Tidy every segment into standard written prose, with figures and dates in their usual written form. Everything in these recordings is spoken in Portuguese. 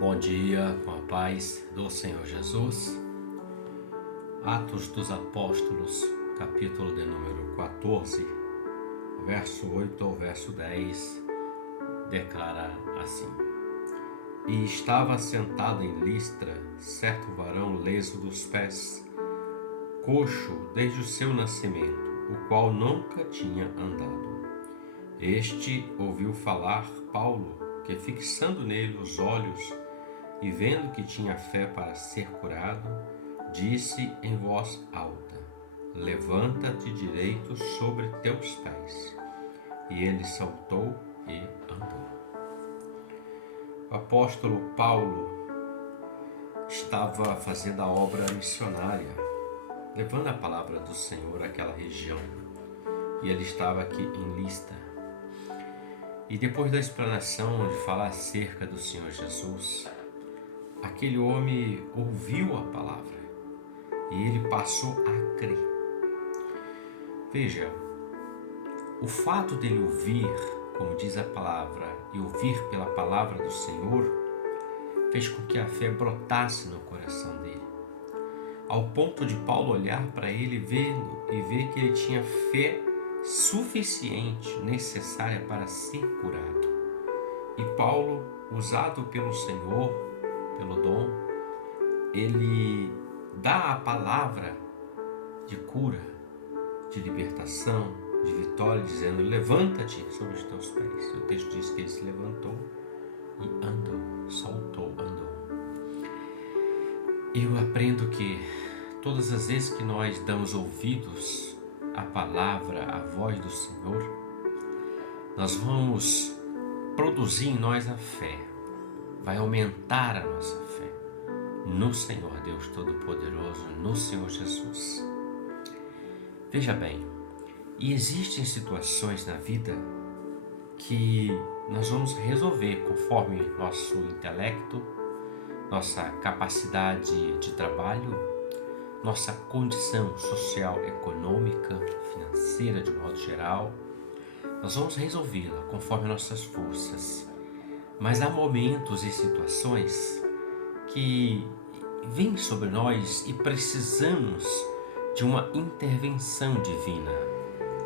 Bom dia, com a paz do Senhor Jesus. Atos dos Apóstolos, capítulo de número 14, verso 8 ao verso 10, declara assim: E estava sentado em Listra certo varão leso dos pés, coxo desde o seu nascimento, o qual nunca tinha andado. Este ouviu falar Paulo, que fixando nele os olhos e vendo que tinha fé para ser curado, disse em voz alta: Levanta-te direito sobre teus pés. E ele saltou e andou. O apóstolo Paulo estava fazendo a obra missionária, levando a palavra do Senhor àquela região. E ele estava aqui em Listra. E depois da explanação de falar acerca do Senhor Jesus, aquele homem ouviu a palavra e ele passou a crer. Veja, o fato dele ouvir, como diz a palavra, e ouvir pela palavra do Senhor, fez com que a fé brotasse no coração dele, ao ponto de Paulo olhar para ele vendo e ver que ele tinha fé suficiente, necessária para ser curado. E Paulo, usado pelo Senhor, pelo dom, ele dá a palavra de cura, de libertação, de vitória, dizendo: levanta-te sobre os teus pés. O texto diz que ele se levantou e andou, saltou, andou. Eu aprendo que todas as vezes que nós damos ouvidos à palavra, à voz do Senhor, nós vamos produzir em nós a fé, vai aumentar a nossa fé no Senhor Deus Todo-Poderoso, no Senhor Jesus. Veja bem, e existem situações na vida que nós vamos resolver conforme nosso intelecto, nossa capacidade de trabalho, nossa condição social, econômica, financeira de modo geral. Nós vamos resolvê-la conforme nossas forças. Mas há momentos e situações que vêm sobre nós e precisamos de uma intervenção divina,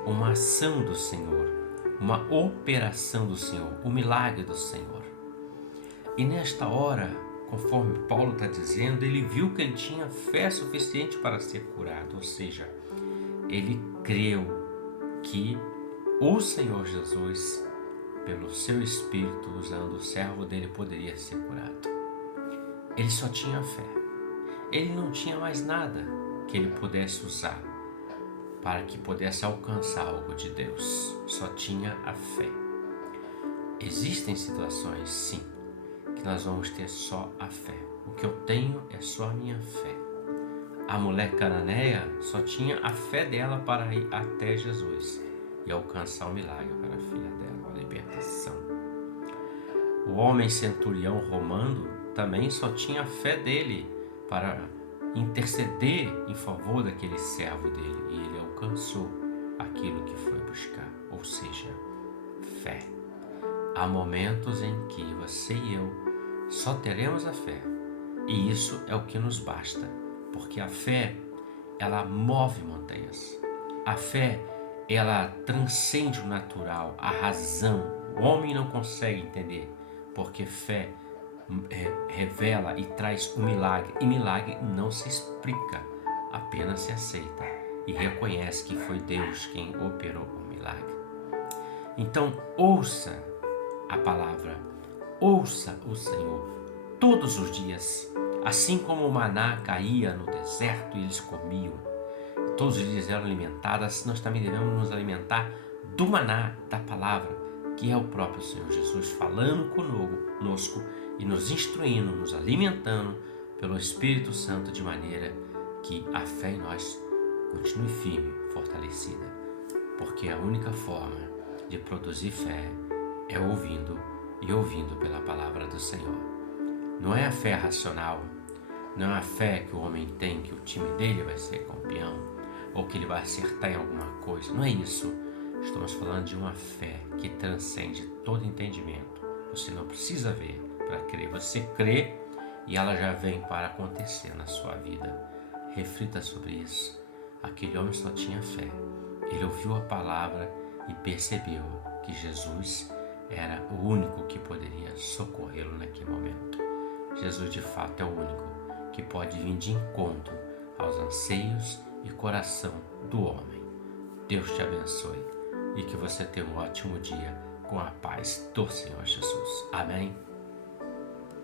uma ação do Senhor, uma operação do Senhor, o milagre do Senhor. E nesta hora, conforme Paulo está dizendo, ele viu que ele tinha fé suficiente para ser curado, ou seja, ele creu que o Senhor Jesus, pelo seu Espírito, usando o servo dele, poderia ser curado. Ele só tinha fé. Ele não tinha mais nada que ele pudesse usar para que pudesse alcançar algo de Deus. Só tinha a fé. Existem situações, sim, que nós vamos ter só a fé. O que eu tenho é só a minha fé. A mulher cananeia só tinha a fé dela para ir até Jesus e alcançar o milagre para a filha dela, a libertação. O homem centurião romano também só tinha a fé dele para interceder em favor daquele servo dele, e ele alcançou aquilo que foi buscar, ou seja, fé. Há momentos em que você e eu só teremos a fé, e isso é o que nos basta, porque a fé, ela move montanhas. A fé, ela transcende o natural, a razão. O homem não consegue entender, porque fé revela e traz um milagre, e milagre não se explica, apenas se aceita e reconhece que foi Deus quem operou o milagre. Então ouça a palavra, ouça o Senhor todos os dias, assim como o maná caía no deserto e eles comiam, todos os dias eram alimentados. Nós também devemos nos alimentar do maná, da palavra, que é o próprio Senhor Jesus falando conosco e nos instruindo, nos alimentando pelo Espírito Santo, de maneira que a fé em nós continue firme, fortalecida, porque a única forma de produzir fé é ouvindo e ouvindo pela palavra do Senhor. Não é a fé racional, não é a fé que o homem tem que o time dele vai ser campeão ou que ele vai acertar em alguma coisa, não é isso. Estamos falando de uma fé que transcende todo entendimento. Você não precisa ver, para crer. Você crê e ela já vem para acontecer na sua vida. Reflita sobre isso. Aquele homem só tinha fé. Ele ouviu a palavra e percebeu que Jesus era o único que poderia socorrê-lo naquele momento. Jesus de fato é o único que pode vir de encontro aos anseios e coração do homem. Deus te abençoe e que você tenha um ótimo dia com a paz do Senhor Jesus. Amém?